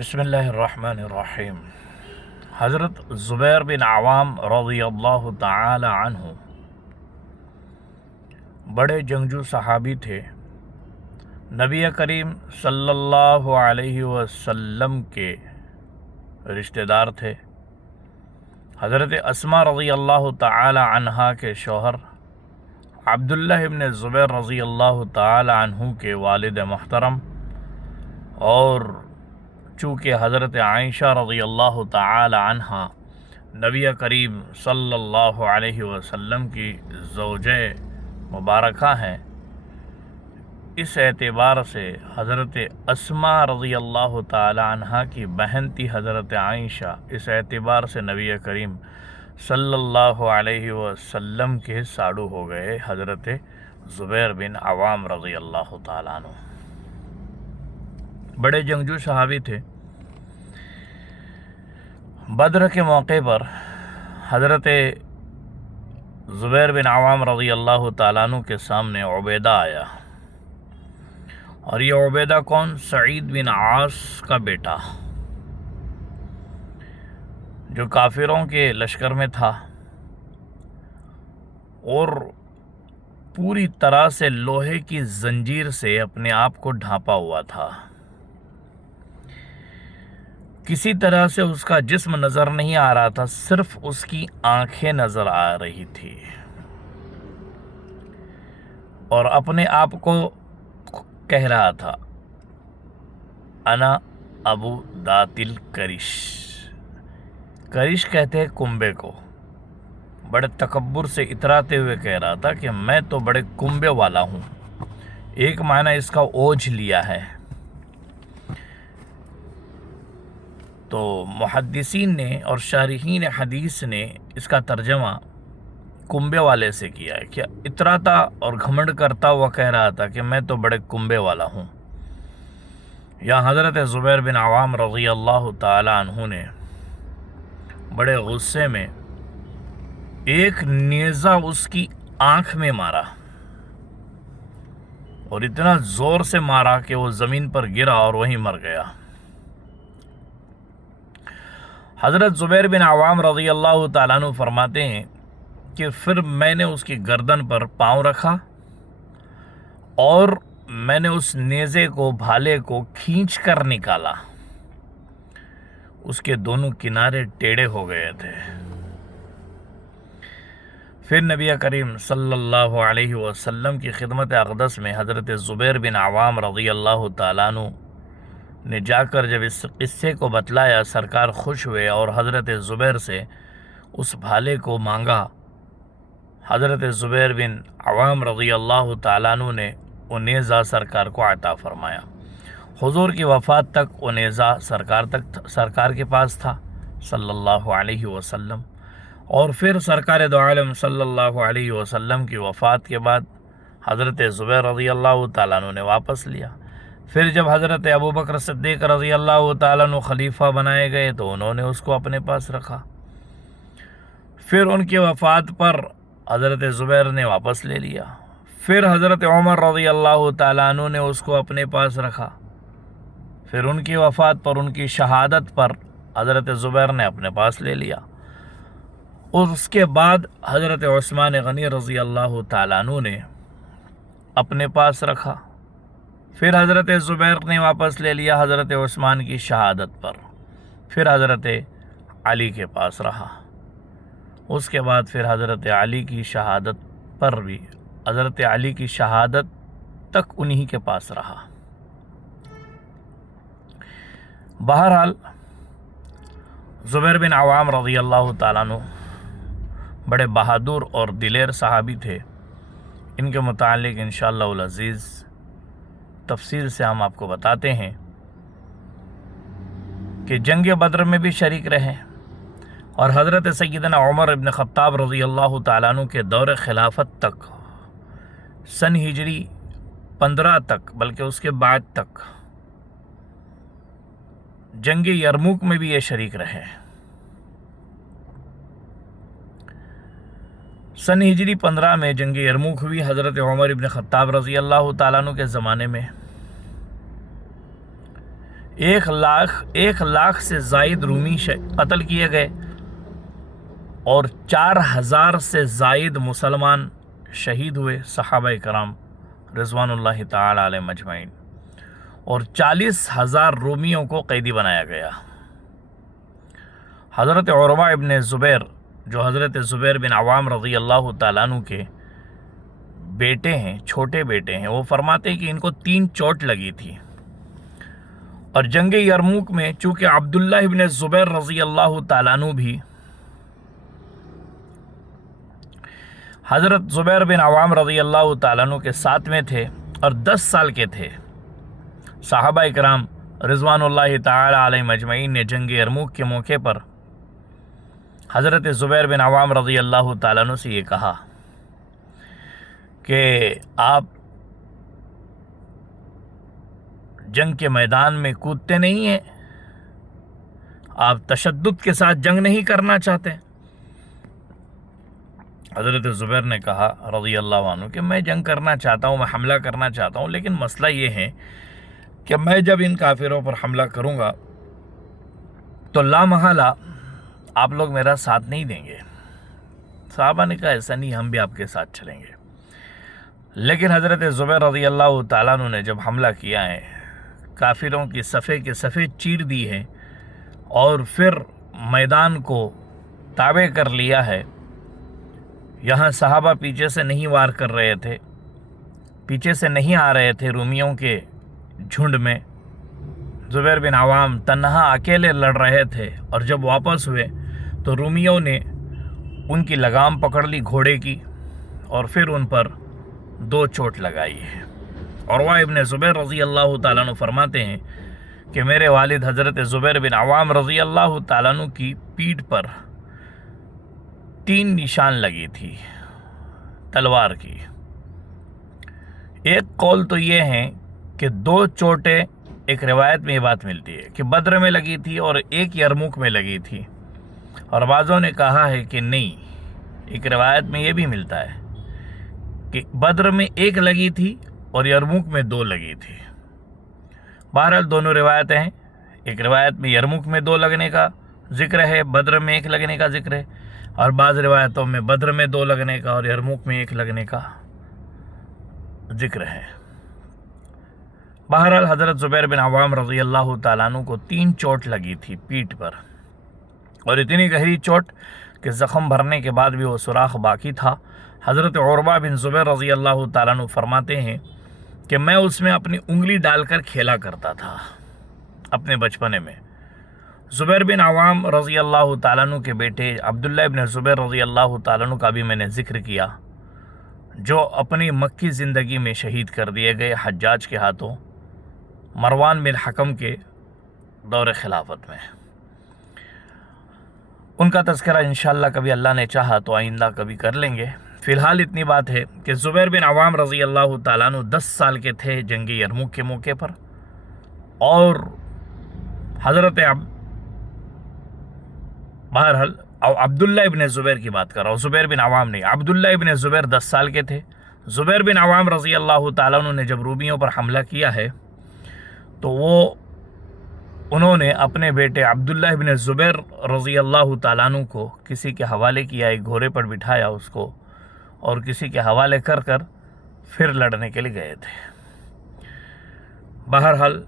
بسم اللہ الرحمن الرحیم۔ حضرت زبیر بن عوام رضی اللہ تعالی عنہ بڑے جنگجو صحابی تھے، نبی کریم صلی اللہ علیہ وسلم کے رشتہ دار تھے۔ حضرت اسماء رضی اللہ تعالی عنہا کے شوہر عبداللہ ابن زبیر رضی اللہ تعالی عنہ کے والد محترم، اور چونکہ حضرت عائشہ رضی اللہ تعالی عنہا نبی کریم صلی اللہ علیہ وسلم کی زوجہ مبارکہ ہیں، اس اعتبار سے حضرت اسماء رضی اللہ تعالی عنہا کی بہن تھی حضرت عائشہ، اس اعتبار سے نبی کریم صلی اللہ علیہ وسلم کے ساڑو ہو گئے حضرت زبیر بن عوام رضی اللہ تعالیٰ عنہ۔ بڑے جنگجو صحابی تھے۔ بدر کے موقع پر حضرت زبیر بن عوام رضی اللہ تعالیٰ عنہ کے سامنے عبیدہ آیا، اور یہ عبیدہ کون؟ سعید بن عاص کا بیٹا، جو کافروں کے لشکر میں تھا اور پوری طرح سے لوہے کی زنجیر سے اپنے آپ کو ڈھانپا ہوا تھا۔ کسی طرح سے اس کا جسم نظر نہیں آ رہا تھا، صرف اس کی آنکھیں نظر آ رہی تھی، اور اپنے آپ کو کہہ رہا تھا انا ابو داتل کرش۔ کرش کہتے ہیں کنبے کو، بڑے تکبر سے اتراتے ہوئے کہہ رہا تھا کہ میں تو بڑے کنبے والا ہوں۔ ایک معنی اس کا اوجھ لیا ہے۔ تو محدثین نے اور شارحین حدیث نے اس کا ترجمہ کنبے والے سے کیا ہے، کہ اتراتا اور گھمنڈ کرتا ہوا کہہ رہا تھا کہ میں تو بڑے کنبے والا ہوں۔ یا حضرت زبیر بن عوام رضی اللہ تعالی عنہ نے بڑے غصے میں ایک نیزہ اس کی آنکھ میں مارا، اور اتنا زور سے مارا کہ وہ زمین پر گرا اور وہیں مر گیا۔ حضرت زبیر بن عوام رضی اللہ تعالیٰ عنہ فرماتے ہیں کہ پھر میں نے اس کی گردن پر پاؤں رکھا، اور میں نے اس نیزے کو، بھالے کو کھینچ کر نکالا۔ اس کے دونوں کنارے ٹیڑھے ہو گئے تھے۔ پھر نبی کریم صلی اللہ علیہ وسلم کی خدمت اقدس میں حضرت زبیر بن عوام رضی اللہ تعالیٰ عنہ نے جا کر جب اس قصے کو بتلایا، سرکار خوش ہوئے اور حضرت زبیر سے اس بھالے کو مانگا۔ حضرت زبیر بن عوام رضی اللہ تعالیٰ عنہ نے وہ نیزہ سرکار کو عطا فرمایا۔ حضور کی وفات تک وہ نیزہ سرکار کے پاس تھا صلی اللہ علیہ وسلم، اور پھر سرکار دو عالم صلی اللہ علیہ وسلم کی وفات کے بعد حضرت زبیر رضی اللہ تعالیٰ عنہ نے واپس لیا۔ پھر جب حضرت ابو بکر صدیق رضی اللہ تعالیٰ عنہ خلیفہ بنائے گئے تو انہوں نے اس کو اپنے پاس رکھا۔ پھر ان کی وفات پر حضرت زبیر نے واپس لے لیا۔ پھر حضرت عمر رضی اللہ تعالیٰ عنہ نے اس کو اپنے پاس رکھا۔ پھر ان کی وفات پر، ان کی شہادت پر حضرت زبیر نے اپنے پاس لے لیا، اور اس کے بعد حضرت عثمان غنی رضی اللہ تعالیٰ عنہ نے اپنے پاس رکھا۔ پھر حضرت زبیر نے واپس لے لیا حضرت عثمان کی شہادت پر۔ پھر حضرت علی کے پاس رہا۔ اس کے بعد پھر حضرت علی کی شہادت پر بھی، حضرت علی کی شہادت تک انہی کے پاس رہا۔ بہرحال زبیر بن عوام رضی اللہ تعالیٰ عنہ بڑے بہادر اور دلیر صحابی تھے۔ ان کے متعلق انشاءاللہ العزیز تفصیل سے ہم آپ کو بتاتے ہیں کہ جنگ بدر میں بھی شریک رہے، اور حضرت سیدنا عمر ابن خطاب رضی اللہ تعالیٰ عنہ کے دور خلافت تک، سن ہجری 15 تک، بلکہ اس کے بعد تک جنگ یرموک میں بھی یہ شریک رہے۔ سن ہجری 15 میں جنگ یرموک ہوئی حضرت عمر ابن خطاب رضی اللہ تعالیٰ عنہ کے زمانے میں۔ 1 लाख से जायद रूमी कत्ल किए गए और 4000 से जायद मुसलमान शहीद हुए सहाबा कराम रिज़वानुल्लाहि ताला अलैहिम अजमईन, और 40,000 रोमियों को कैदी बनाया गया। हज़रत उरवा इब्न ज़ुबैर, जो हज़रत ज़ुबैर बिन अवाम रज़ी अल्लाह ताला अन्हु के बेटे हैं, छोटे बेटे हैं, वो फरमाते हैं कि इनको 3 चोट लगी थी। और जंग यरमुक में चूँकि अब्दुल्ला इब्न ज़ुबैर रज़ी अल्लाह ताला अन्हु भी हज़रत ज़ुबैर बिन अवाम रज़ी अल्लाह ताला अन्हु के साथ में थे और 10 साल के थे, सहाबा इकराम रिज़वानुल्लाहि ताला अलैहिम अजमईन ने जंग यरमुक के मौके पर हज़रत ज़ुबैर बिन अवाम रज़ी अल्लाह ताला अन्हु से ये कहा कि आप जंग के मैदान में कूदते नहीं हैं, आप तशद्दुद के साथ जंग नहीं करना चाहते। हज़रत ज़ुबैर ने कहा रज़ी अल्लाह अन्हु कि मैं जंग करना चाहता हूँ, मैं हमला करना चाहता हूँ, लेकिन मसला ये है कि मैं जब इन काफिरों पर हमला करूँगा तो लामहला आप लोग मेरा साथ नहीं देंगे। सहाबा ने कहा ऐसा नहीं, हम भी आपके साथ चलेंगे। लेकिन हज़रत ज़ुबैर रज़ी अल्लाह ताला अन्हु ने जब हमला किया है, काफिरों की सफ़े के सफ़े चीर दी है और फिर मैदान को ताबे कर लिया है। यहाँ सहाबा पीछे से नहीं वार कर रहे थे, पीछे से नहीं आ रहे थे रूमियों के झुंड में। ज़ुबैर बिन अवाम तन्हा अकेले लड़ रहे थे और जब वापस हुए तो रूमियों ने उनकी लगाम पकड़ ली घोड़े की और फिर उन पर 2 चोट लगाई है। उरवा इब्न ज़ुबैर रज़ी अल्लाह ताला अन्हु फरमाते हैं कि मेरे वालिद हज़रत ज़ुबैर बिन अवाम रज़ी अल्लाह ताला अन्हु की पीठ पर 3 निशान लगी थी तलवार की। एक कौल तो ये है कि 2 चोटें, एक रिवायत में ये बात मिलती है कि बद्र में लगी थी और एक यरमुक में लगी थी, और बाज़ों ने कहा है कि नहीं, एक रिवायत में ये भी मिलता है कि बद्र में 1 लगी थी और यरमुक में 2 लगी थी। बहरहाल दोनों रिवायतें हैं, एक रिवायत में यरमुक में 2 लगने का जिक्र है, बद्र में 1 लगने का जिक्र है, और बाज़ रिवायतों में बद्र में 2 लगने का और यरमुक में 1 लगने का जिक्र है। बहरहाल हज़रत ज़ुबैर बिन अवाम रज़ी अल्लाह ताला अन्हु को 3 चोट लगी थी पीठ पर, और इतनी गहरी चोट कि ज़ख़म भरने के बाद भी वो सुराख बाकी था। हज़रत उरवा बिन ज़ुबैर रज़ी अल्लाह ताला अन्हु फरमाते हैं कि मैं उसमें अपनी उंगली डालकर खेला करता था अपने बचपने में। ज़ुबैर बिन अवाम रज़ी अल्लाह ताला अन्हु के बेटे अब्दुल्ला इब्न ज़ुबैर रज़ी अल्लाह ताला अन्हु का भी मैंने ज़िक्र किया, जो अपनी मक्की ज़िंदगी में शहीद कर दिए गए हज्जाज के हाथों मरवान बिन हकम के दौर खिलाफत में। उनका तज़किरा इंशाअल्लाह कभी अल्लाह ने चाहा तो आइंदा कभी कर लेंगे। फ़िलहाल इतनी बात है कि ज़ुबैर बिन अवाम रज़ी अल्लाह ताला अन्हु 10 साल के थे जंग यरमुक के मौके पर, और हज़रत बहरहाल अब्दुल्ला इब्न ज़ुबैर की बात कर रहा हूँ, ज़ुबैर बिन अवाम नहीं, अब्दुल्ला इब्न ज़ुबैर 10 साल के थे। ज़ुबैर बिन अवाम रज़ी अल्लाह ताला अन्हु ने जब रूमियों पर हमला किया है तो उन्होंने अपने बेटे अब्दुल्ला इब्न ज़ुबैर रज़ी अल्लाह ताला अन्हु को किसी के हवाले किया, एक घोड़े पर बिठाया उसको और किसी के हवाले कर कर फिर लड़ने के लिए गए थे। बहरहाल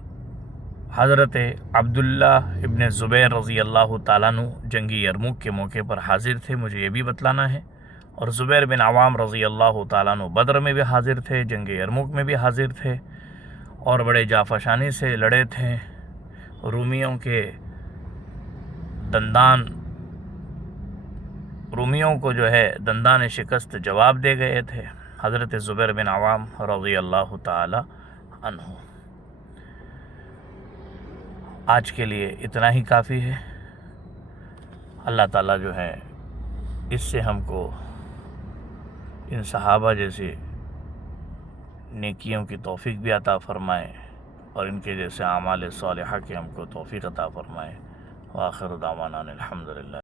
हज़रत अब्दुल्ला इब्न ज़ुबैर रज़ी अल्लाह ताला अन्हु जंगी यरमुक के मौके पर हाजिर थे, मुझे ये भी बतलाना है। और ज़ुबैर बिन अवाम रज़ी अल्लाह ताला अन्हु बद्र में भी हाजिर थे, जंग यरमुक में भी हाजिर थे, और बड़े जाफशानी से लड़े थे। रूमियों के रूमियों को जो है दंदान शिकस्त जवाब दे गए थे हज़रत ज़ुबैर बिन अवाम रज़ी अल्लाह ताला अन्हु। आज के लिए इतना ही काफ़ी है। अल्लाह ताला जो है इससे हमको इन सहाबा जैसे नेकियों की तौफीक भी अता फ़रमाए और इनके जैसे आमाल सालिहा की हमको तौफीक अता फ़रमाए। व आखिर दावाना अनिल हम्दुलिल्लाह।